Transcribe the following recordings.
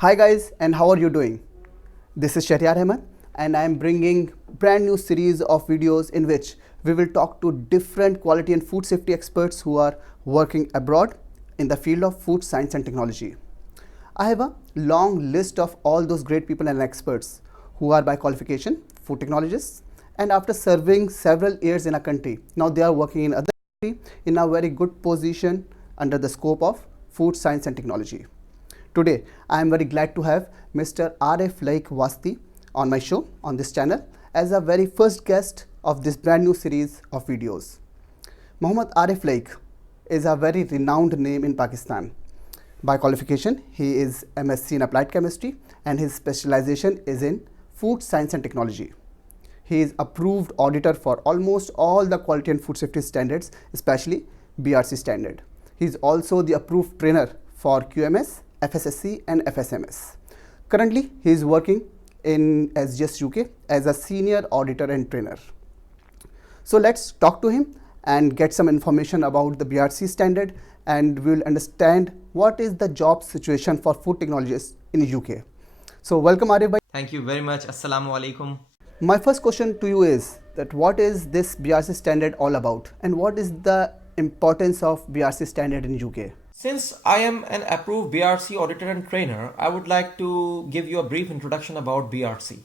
Hi guys, and how are you doing? This is Shahryar Ahmed and I am bringing brand new series of videos in which we will talk to different quality and food safety experts who are working abroad in the field of food science and technology. I have a long list of all those great people and experts who are by qualification food technologists, and after serving several years in a country, now they are working in other country in a very good position under the scope of food science and technology. Today, I am very glad to have Mr. Arif Laiq on my show on this channel as a very first guest of this brand new series of videos. Muhammad Arif Laiq is a very renowned name in Pakistan. By qualification, he is MSc in Applied Chemistry and his specialization is in Food Science and Technology. He is approved auditor for almost all the quality and food safety standards, especially BRC standard. He is also the approved trainer for QMS, FSSC and FSMS. Currently, he is working in SGS UK as a senior auditor and trainer. So let's talk to him and get some information about the BRC standard, and we will understand what is the job situation for food technologists in UK. So welcome Arif bhai. Thank you very much. Assalamu alaikum. My first question to you is that what is this BRC standard all about and what is the importance of BRC standard in UK? Since I am an approved BRC auditor and trainer, I would like to give you a brief introduction about BRC.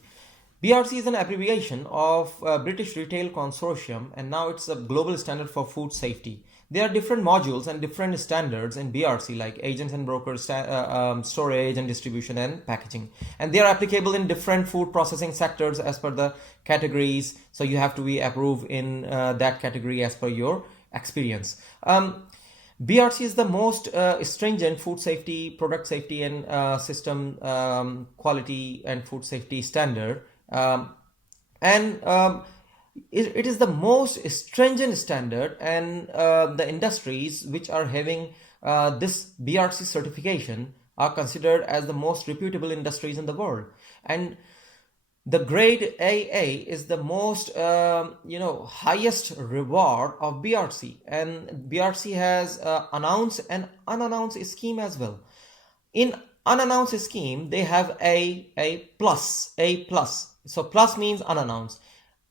BRC is an abbreviation of British Retail Consortium, and now it's a global standard for food safety. There are different modules and different standards in BRC, like agents and brokers, storage and distribution and packaging. And they are applicable in different food processing sectors as per the categories. So you have to be approved in that category as per your experience. BRC is the most stringent food safety, product safety and system quality and food safety standard. It is the most stringent standard, and the industries which are having this BRC certification are considered as the most reputable industries in the world. And the grade AA is the most highest reward of BRC, and BRC has announced and unannounced scheme as well. In unannounced scheme they have A plus. So plus means unannounced.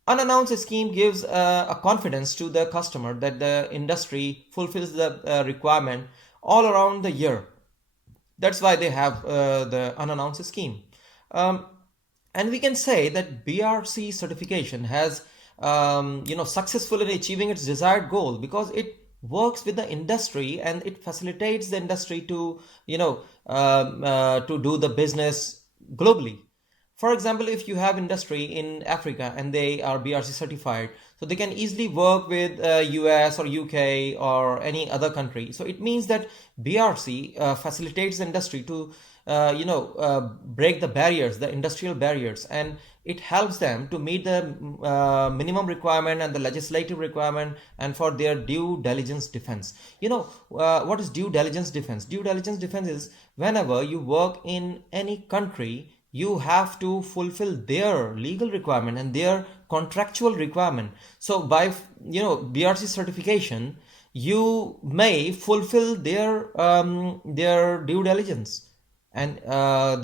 Unannounced scheme gives a confidence to the customer that the industry fulfills the requirement all around the year. That's why they have the unannounced scheme. And we can say that BRC certification has successful in achieving its desired goal, because it works with the industry and it facilitates the industry to do the business globally. For example, if you have industry in Africa and they are BRC certified, so they can easily work with US or UK or any other country. So it means that BRC facilitates the industry to break the barriers, the industrial barriers, and it helps them to meet the minimum requirement and the legislative requirement and for their due diligence defense. What is due diligence defense? Due diligence defense is whenever you work in any country, you have to fulfill their legal requirement and their contractual requirement. So by BRC certification, you may fulfill their due diligence, and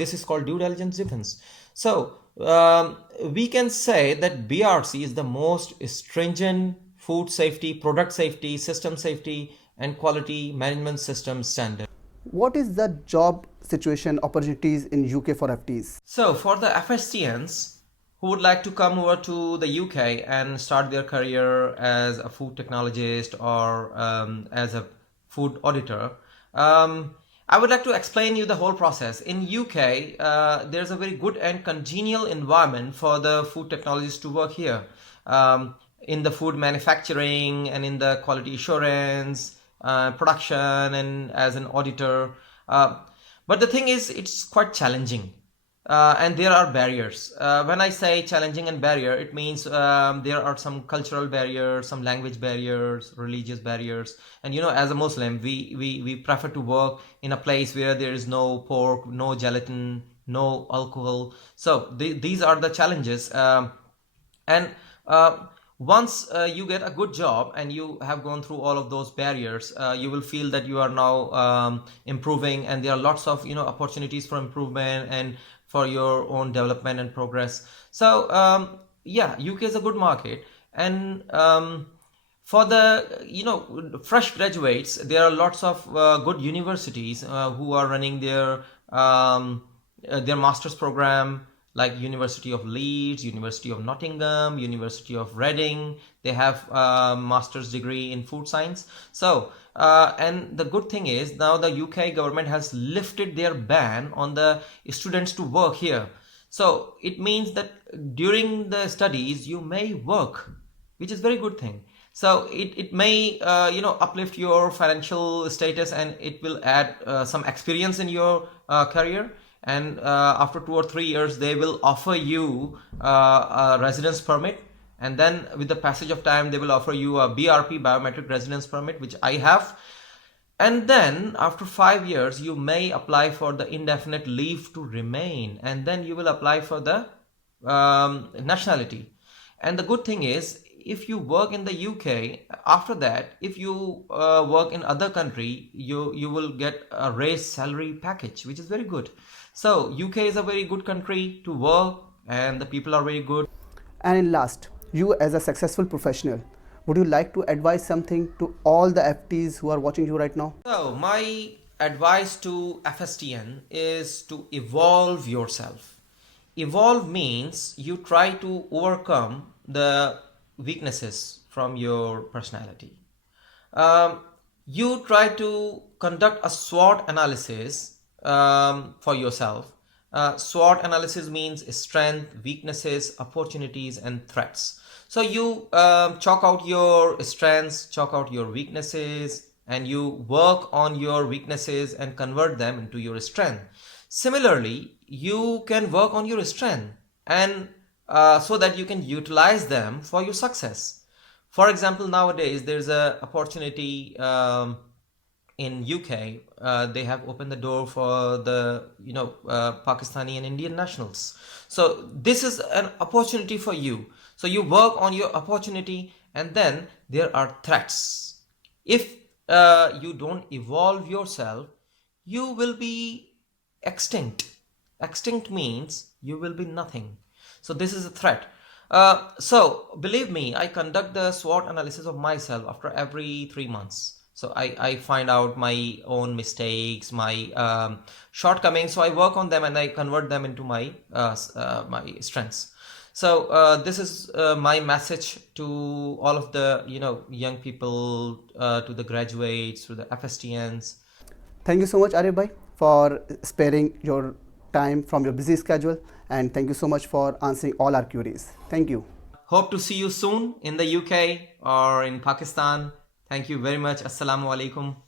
this is called due diligence defense. So we can say that BRC is the most stringent food safety, product safety, system safety and quality management system standard. What is the job situation opportunities in UK for FTs? So for the FSTNs who would like to come over to the UK and start their career as a food technologist or as a food auditor, I would like to explain you the whole process. In UK, there's a very good and congenial environment for the food technologists to work here, in the food manufacturing and in the quality assurance, production and as an auditor. But the thing is, it's quite challenging. And there are barriers. When I say challenging and barrier, it means there are some cultural barriers, some language barriers, religious barriers. And as a Muslim, we prefer to work in a place where there is no pork, no gelatin, no alcohol. So these are the challenges. And Once you get a good job and you have gone through all of those barriers, you will feel that you are now improving, and there are lots of opportunities for improvement and for your own development and progress. So yeah, UK is a good market. And for the fresh graduates, there are lots of good universities who are running their master's program, like University of Leeds, University of Nottingham, University of Reading. They have a master's degree in food science. So and the good thing is, now the UK government has lifted their ban on the students to work here. So it means that during the studies you may work, which is very good thing. So it may uplift your financial status, and it will add some experience in your career. And after 2 or 3 years they will offer you a residence permit, and then with the passage of time they will offer you a BRP, biometric residence permit, which I have. And then after 5 years you may apply for the indefinite leave to remain, and then you will apply for the nationality. And the good thing is, if you work in the UK, after that, if you work in other country, you will get a raised salary package, which is very good. So UK is a very good country to work, and the people are very good. And in last, you as a successful professional, would you like to advise something to all the FTs who are watching you right now? So my advice to FSTN is to evolve yourself. Evolve means you try to overcome the weaknesses from your personality. You try to conduct a SWOT analysis for yourself. SWOT analysis means strength, weaknesses, opportunities, and threats. So you chalk out your strengths, chalk out your weaknesses, and you work on your weaknesses and convert them into your strength. Similarly, you can work on your strength, and so that you can utilize them for your success. For example, nowadays there's a opportunity in UK. They have opened the door for the Pakistani and Indian nationals. So this is an opportunity for you. So you work on your opportunity, and then there are threats. If you don't evolve yourself, you will be extinct. Extinct means you will be nothing. So this is a threat. So believe me, I conduct the SWOT analysis of myself after every 3 months. So I find out my own mistakes, my shortcomings. So I work on them and I convert them into my strengths. So this is my message to all of the young people, to the graduates, to the FSTNs. Thank you so much, Arif bhai, for sparing your time from your busy schedule, and thank you so much for answering all our queries. Thank you. Hope to see you soon in the UK or in Pakistan. Thank you very much. Assalamu alaikum.